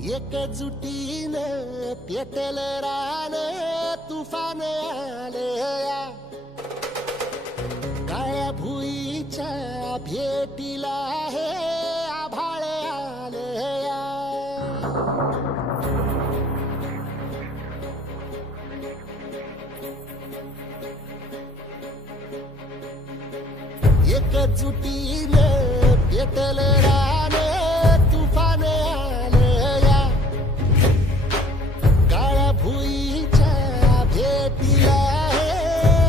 एकजुटीनं पेटल रान तुफान आलया काळ्या भुईच्या भेटीला हे आभाळ आलया एकजुटीनं पेटल रान तुफान आलया काळ्या भुईच्या भेटीला हे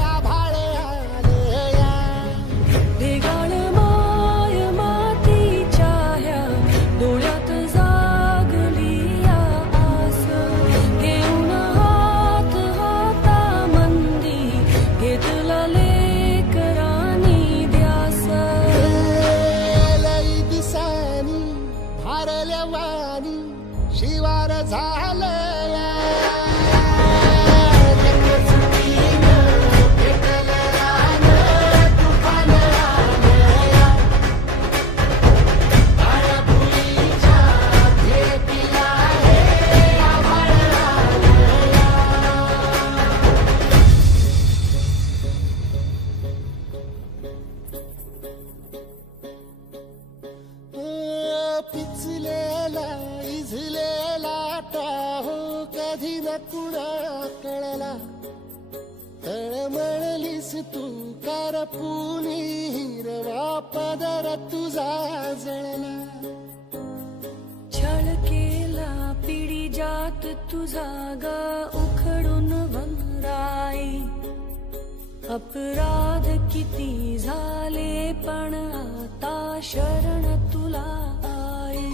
आभाळ आलया ढेगाळ माय मातीच्या ह्या डोळ्यात जागली या आस घेऊन हात हातामंदी घेतला लेकरांनी ध्यास लई दिसानी भारल्या वाणी शिवार झालया पिचलेला इझलेला टाहो कधी न कुणा कळला तळमळलीस तू करपुनी हिरवा पदर तुझा जळला छळ केला पिढी जात तुझा ग उखडून वंगराई अपराध किती झाले पण आता शरण तुला आई